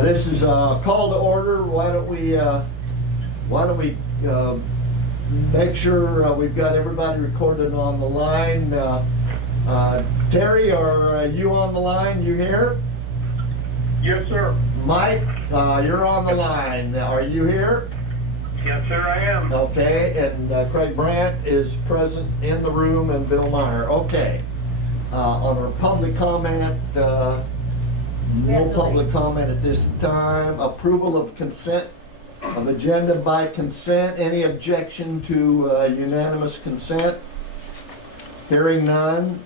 This is a call to order. Why don't we make sure we've got everybody recorded on the line. Terry, are you on the line? You here? Yes, sir. Mike, you're on the line. Are you here? Yes, sir, I am. Okay, and Craig Brandt is present in the room, and Bill Meyer. Okay. On our public comment, no public comment at this time. Approval of consent of agenda by consent. Any objection to unanimous consent? Hearing none.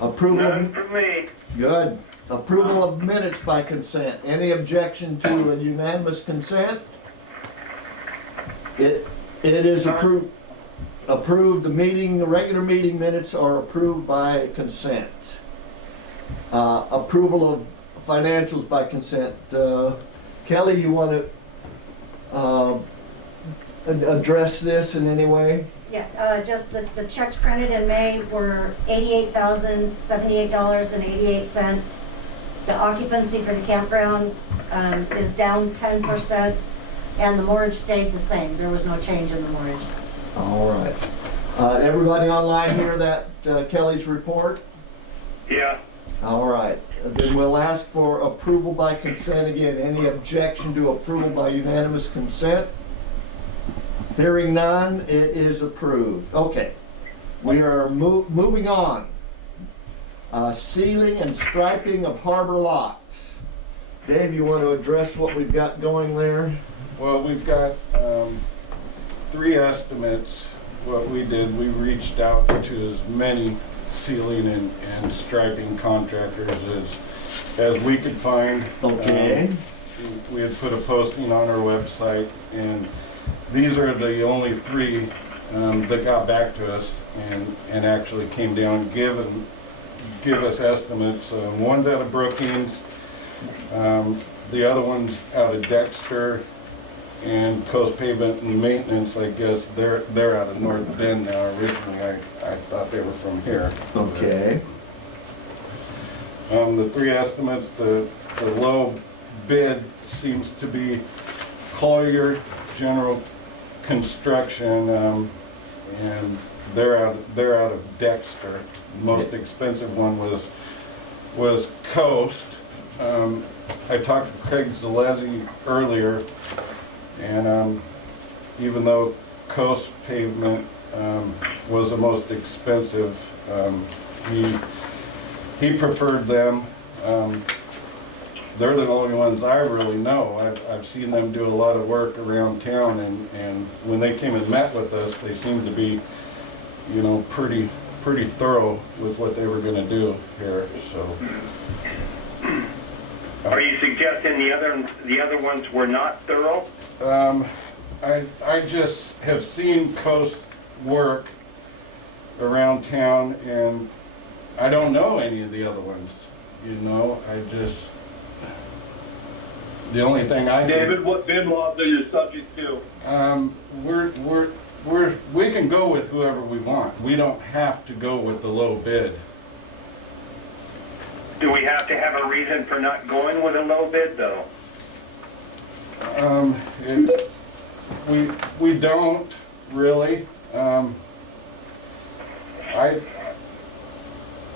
Approval. None for me. Good. Approval of minutes by consent. Any objection to a unanimous consent? It is approved. Approved. The regular meeting minutes are approved by consent. Approval of financials by consent. Kelly, you want to address this in any way? Yeah, just the checks printed in May were $88,078.88. The occupancy for the campground is down 10%, and the mortgage stayed the same. There was no change in the mortgage. All right. Everybody online hear that Kelly's report? Yeah. All right. Then we'll ask for approval by consent again. Any objection to approval by unanimous consent? Hearing none, it is approved. Okay. We are moving on. Sealing and striping of harbor locks. Dave, you want to address what we've got going there? Well, we've got 3 estimates. What we did, we reached out to as many sealing and striping contractors as we could find. Okay. We had put a posting on our website, and these are the only 3 that got back to us and actually came down and give us estimates. One's out of Brookings, the other one's out of Dexter, and Coast Pavement and Maintenance, I guess, they're out of North Bend now. Originally, I thought they were from here. Okay. The 3 estimates, the low bid seems to be Collier General Construction, and they're out of Dexter. The most expensive one was Coast. I talked to Craig Zalesi earlier, and even though Coast Pavement was the most expensive, he preferred them. They're the only ones I really know. I've seen them do a lot of work around town, and when they came and met with us, they seemed to be, you know, pretty thorough with what they were going to do here. So. Are you suggesting the other ones were not thorough? I just have seen Coast work around town, and I don't know any of the other ones. You know, the only thing I David, what bid laws are you subject to? We can go with whoever we want. We don't have to go with the low bid. Do we have to have a reason for not going with a low bid, though? We don't really.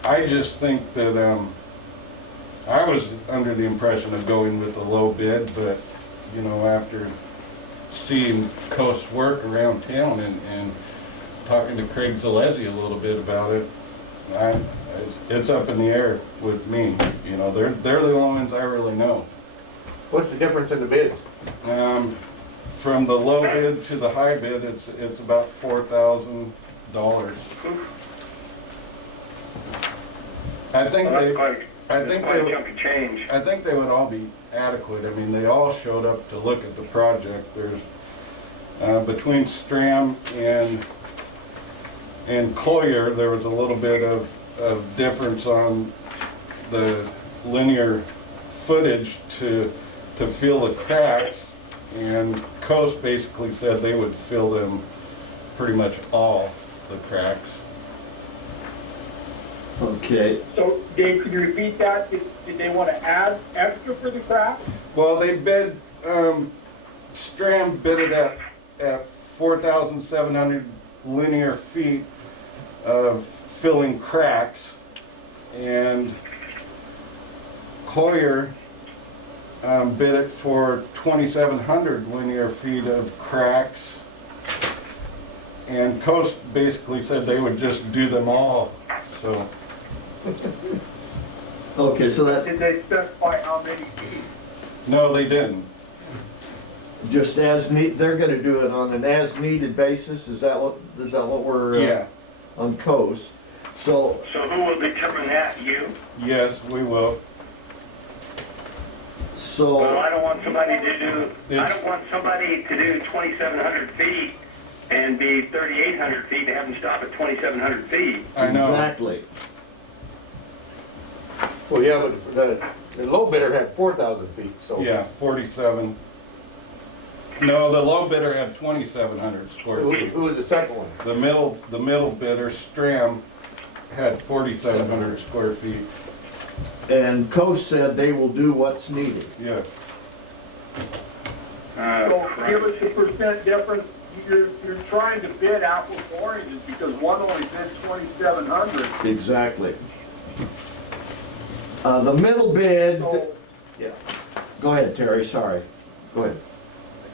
I just think that I was under the impression of going with the low bid, but you know, after seeing Coast work around town and talking to Craig Zalesi a little bit about it, it's up in the air with me. You know, they're the only ones I really know. What's the difference in the bids? From the low bid to the high bid, it's about $4,000. I think chunk of change. I think they would all be adequate. I mean, they all showed up to look at the project. There's between Stram and Collier, there was a little bit of difference on the linear footage to fill the cracks, and Coast basically said they would fill them pretty much all the cracks. Okay. So, Dave, could you repeat that? Did they want to add extra for the crack? Well, they bid, Stram bid it at 4,700 linear feet of filling cracks, and Collier bid it for 2,700 linear feet of cracks, and Coast basically said they would just do them all, so. Okay, so that, Did they specify how many feet? No, they didn't. just as need, they're gonna do it on an as-needed basis, is that what we're? Yeah, On Coast, so, So who will determine that? You? yes, we will. Well, I so, don't want somebody to do, I It's- don't want somebody to do 2,700 feet and be 3,800 feet and have them stop at 2,700 feet. I know. exactly. Well, yeah, but the low bidder had 4,000 feet, so. Yeah, 47. No, the low bidder had 2,700 square Who feet. was the second one? The middle bidder, Stram, had 4,700 square feet. And Coast said they will do what's needed. Yeah, So give Christ. us the percent difference. You're trying to bid apples to oranges because one only bids 2,700. Exactly. The middle bid, So yeah, go ahead, Terry, sorry, go ahead.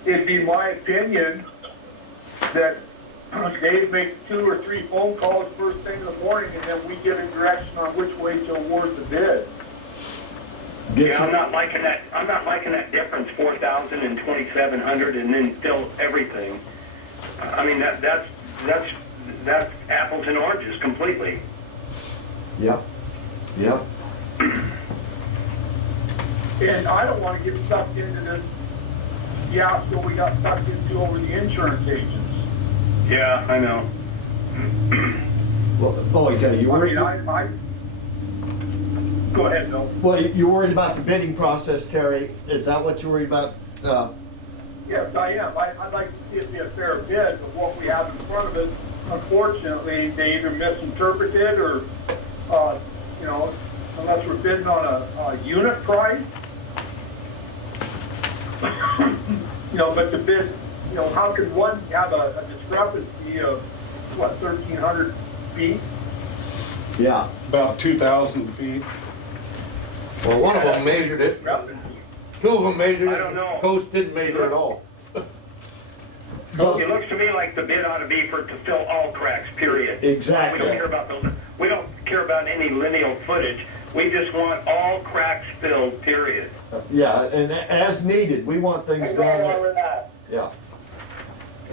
it'd be my opinion that Dave makes 2 or 3 phone calls first thing in the morning and then we get a direction on which way to award the bid. Get Yeah, I'm your- not liking that difference, 4,000 and 2,700 and then fill everything. I mean, that's apples and oranges completely. Yep, yep, And I don't want to get sucked into this fiasco we got sucked into over the insurance agents. Yeah, I know. well, oh, okay, you I worried, mean, I, go ahead, Bill. well, you're worried about the bidding process, Terry, is that what you're worried about? Yes, I am. I'd like to see it be a fair bid of what we have in front of us. Unfortunately, they either misinterpreted or, you know, unless we're bidding on a unit price. You know, but the bid, you know, how could one have a discrepancy of, what, 1,300 feet? Yeah, about 2,000 feet. Well, one of them measured it, Discrepancy. 2 of them measured I it, don't know. and Coast didn't measure at all. but, It looks to me like the bid ought to be to fill all cracks, period. Exactly. We don't care about any lineal footage. We just want all cracks filled, period. yeah, and as needed, we want things done. with that. Yeah.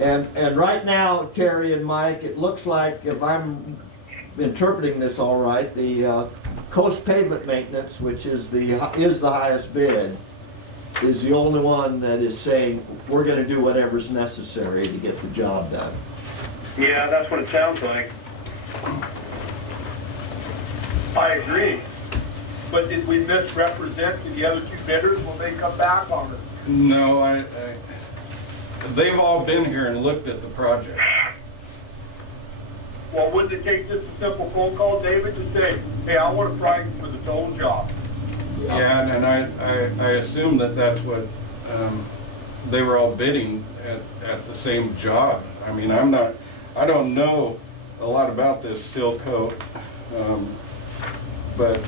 And right now, Terry and Mike, it looks like, if I'm interpreting this all right, the Coast Pavement Maintenance, which is the highest bid, is the only one that is saying, we're gonna do whatever's necessary to get the job done. Yeah, that's what it sounds like. I agree. But did we misrepresent to the other 2 bidders when they come back on it? No, they've all been here and looked at the project. Well, wouldn't it take just a simple phone call, David, to say, hey, I want a price for the total job? Yeah, and I assume that that's what, they were all bidding at the same job. I mean, I don't know a lot about this seal coat, but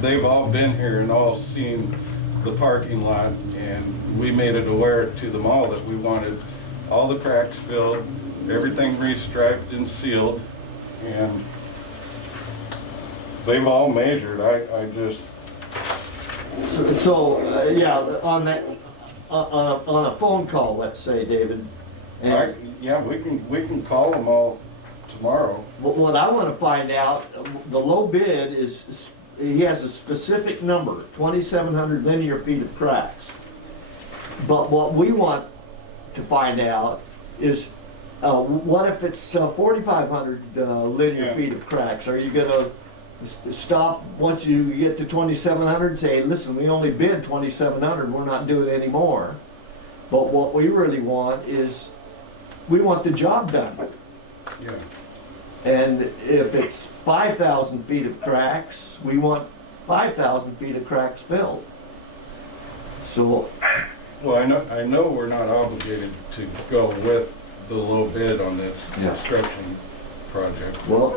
they've all been here and all seen the parking lot, and we made it aware to them all that we wanted all the cracks filled, everything restriped and sealed, and they've all measured. I just, So, yeah, on that, on a phone call, let's say, David, and yeah, we can call them all tomorrow. what I wanna find out, the low bid is, he has a specific number, 2,700 linear feet of cracks. But what we want to find out is, what if it's 4,500 linear Yeah. feet of cracks? Are you gonna stop once you get to 2,700 and say, listen, we only bid 2,700, we're not doing any more? But what we really want is, we want the job done. Yeah. And if it's 5,000 feet of cracks, we want 5,000 feet of cracks filled. So, Well, I know we're not obligated to go with the low bid on this Yeah. construction project. well,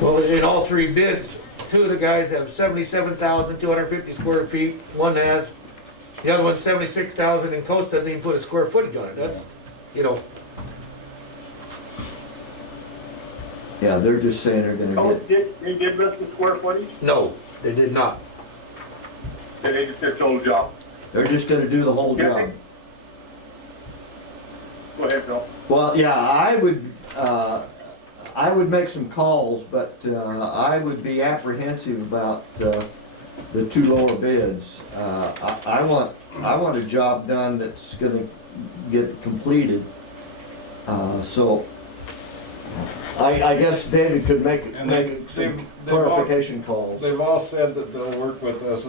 Well, in all three bids, two of the guys have 77,250 square feet. One has, the other one's 76,000, and Coast doesn't even put a square footage on it. That's, you know, yeah, they're just saying they're gonna Oh, get, they did list the square footage? no, they did not. They just did total job. they're just gonna do the whole Yeah, job. Go ahead, Bill. Well, yeah, I would make some calls, but, I would be apprehensive about, the two lower bids. I want a job done that's gonna get completed. So, I guess David could make And some they've all- clarification calls. They've all said that they'll work with us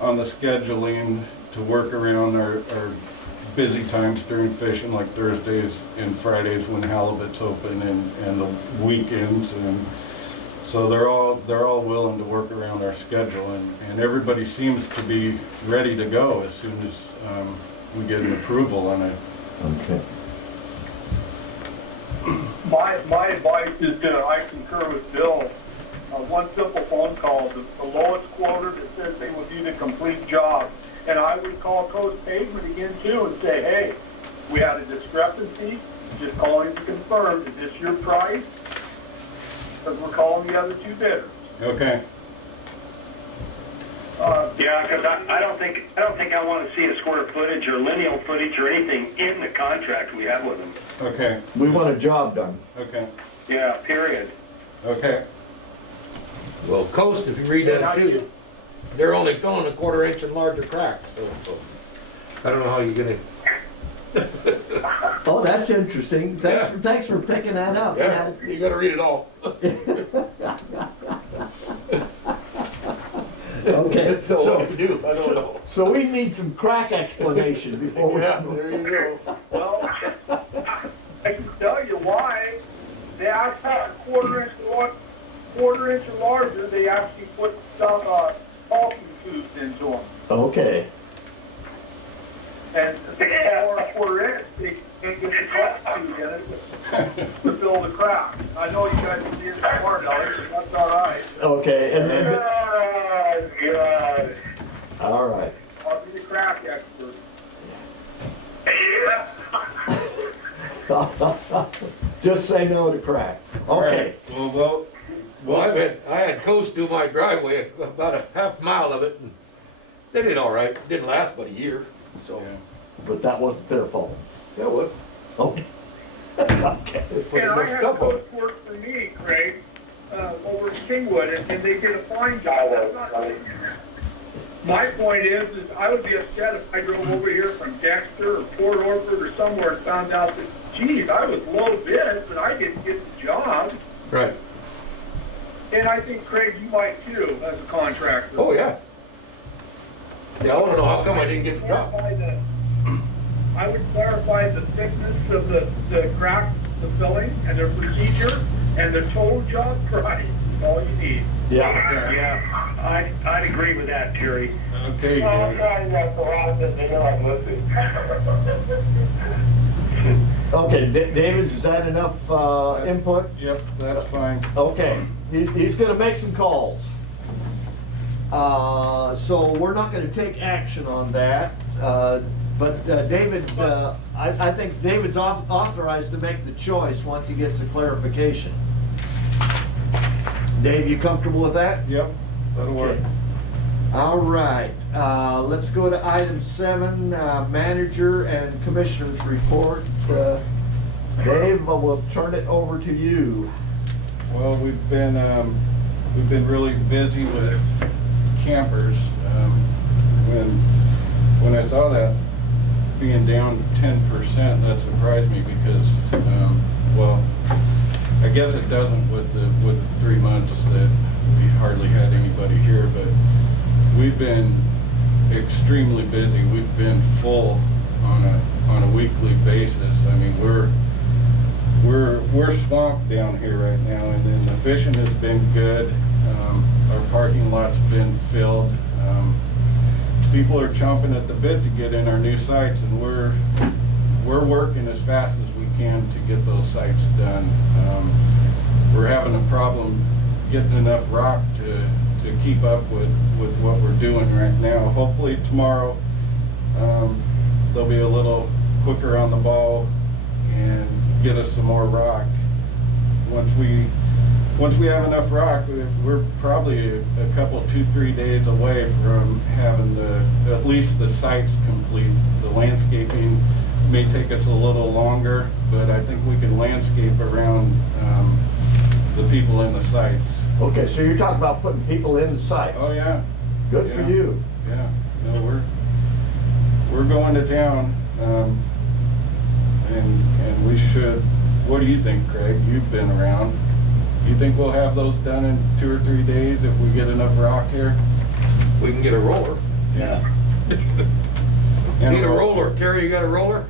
on the scheduling to work around our busy times during fishing, like Thursdays and Fridays when halibut's open and the weekends. And so they're all willing to work around our schedule, and everybody seems to be ready to go as soon as we get an approval on it. Okay. My advice is I concur with Bill. One simple phone call, the lowest quoter that says they will do the complete job. And I would call Coast Pavement again too and say, hey, we had a discrepancy, just calling to confirm, is this your price? Because we're calling the other two bidders. Okay. Yeah, because I don't think I want to see a square footage or lineal footage or anything in the contract we have with them. Okay. We want a job done. Okay. Yeah, period. Okay. Well, Coast, if you read that too, they're only filling a 1/4 inch and larger cracks, so I don't know how you're gonna. Oh, that's interesting. Thanks for picking that up. Yeah, you gotta read it all. Okay, So so, what do you do? I don't know. so we need some crack explanation before we. Yeah, there you go. Well, I can tell you why. They actually had a 1/4 inch or larger, they actually put some, caulking tubes into them. Okay, And if they or a 1/4 inch, they can't get the caulking tube in it to fill the crack. I know you guys are being smart, Alex, but that's all right. okay, and then, Oh, God. all right. I'll be the crack expert. Just say no to crack. Okay, Well, Well, I had Coast do my driveway, about a half mile of it, and they did all right. Didn't last but a year, so. yeah. but that wasn't their fault. Yeah, what? Okay. Okay. They put And I enough had stuff on Coast it. work for me, Craig, over in Kingwood, and they did a fine job. That's not- My point is I would be upset if I drove over here from Dexter or Port Orford or somewhere and found out that, geez, I was low bid, but I didn't get the job. Right. And I think, Craig, you might too, as a contractor. Oh, yeah. Yeah, I wanna know how come I didn't get the job. I would clarify the thickness of the crack, the filling, and their procedure, and the total job price, is all you need. Yeah, Yeah, I'd agree with that, Terry. Okay, okay, David, is that enough, input? Yep, that's fine. Okay, he's gonna make some calls. So we're not gonna take action on that, but David, I think David's authorized to make the choice once he gets the clarification. Dave, you comfortable with that? Yep, that'll work. Okay. All right, let's go to item 7, manager and commissioners report. Dave, we'll turn it over to you. Well, we've been really busy with campers. When I saw that being down 10%, that surprised me because, well, I guess it doesn't with the 3 months that we hardly had anybody here, but we've been extremely busy. We've been full on a weekly basis. I mean, we're swamped down here right now, and then the fishing has been good. Our parking lot's been filled. people are chomping at the bit to get in our new sites, and we're working as fast as we can to get those sites done. We're having a problem getting enough rock to keep up with what we're doing right now. Hopefully tomorrow, they'll be a little quicker on the ball and get us some more rock. Once we have enough rock, we're probably a couple, 2-3 days away from having at least the sites complete. The landscaping may take us a little longer, but I think we can landscape around the people in the sites. Okay, so you're talking about putting people in the sites? Oh, yeah. Good for Yeah. you. Yeah, no, we're going to town, and we should. What do you think, Craig? You've been around. You think we'll have those done in 2 or 3 days if we get enough rock here? We can get a roller. Yeah. Need a roller. Terry, you got a roller?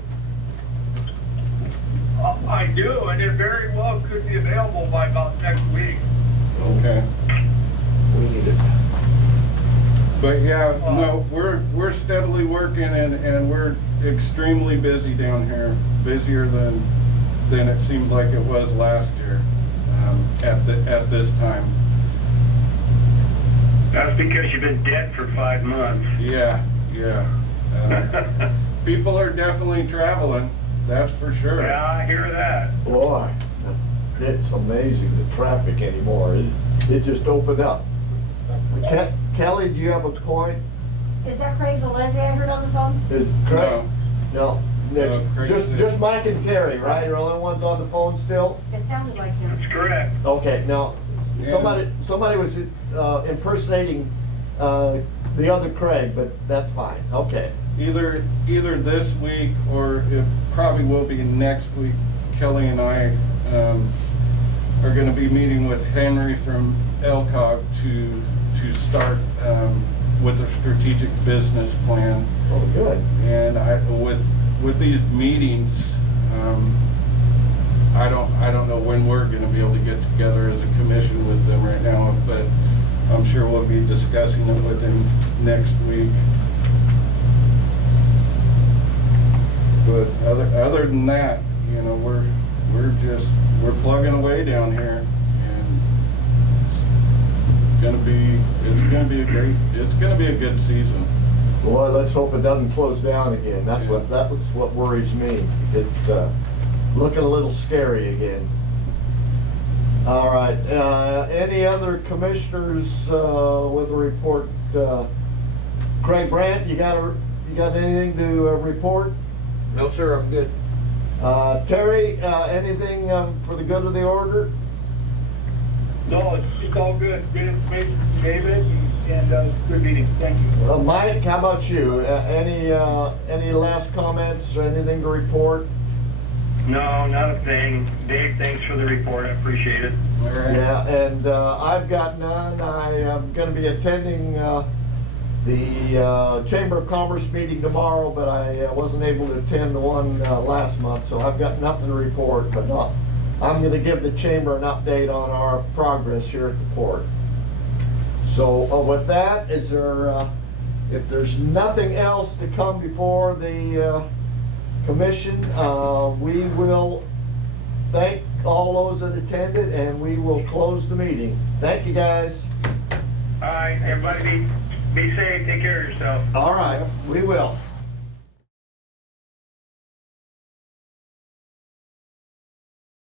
I do, and it very well could be available by about next week. Okay. We need it. But yeah, no, we're steadily working, and we're extremely busy down here, busier than it seemed like it was last year at this time. That's because you've been dead for 5 months. Yeah. People are definitely traveling, that's for sure. Yeah, I hear that. Boy, it's amazing the traffic anymore. It just opened up. Kelly, do you have a point? Is that Craig Zalesi I heard on the phone? Is Craig? No. Next, Craig's there. just Mike and Terry, right? You're the only ones on the phone still? It sounded like him. That's correct. Okay, now, somebody was impersonating the other Craig, but that's fine. Okay. Either this week, or it probably will be next week, Kelly and I are gonna be meeting with Henry from LCOG to start with a strategic business plan. Oh, good. And with these meetings, I don't know when we're gonna be able to get together as a commission with them right now, but I'm sure we'll be discussing it with him next week. But other than that, you know, we're plugging away down here, and it's gonna be a good season. Boy, let's hope it doesn't close down again. That's what worries me. It's looking a little scary again. All right, any other commissioners with a report? Craig Brandt, you got anything to report? No, sir, I'm good. Terry, anything for the good of the order? No, it's all good. Good information, David, and good meeting. Thank you. Mike, how about you? Any last comments or anything to report? No, not a thing. Dave, thanks for the report. I appreciate it. All right. Yeah, and I've got none. I am going to be attending the Chamber of Commerce meeting tomorrow, but I wasn't able to attend the one last month, so I've got nothing to report. But I'm going to give the Chamber an update on our progress here at the port. So with that, if there's nothing else to come before the commission, we will thank all those that attended, and we will close the meeting. Thank you, guys. All right, everybody be safe. Take care of yourself. All right, we will.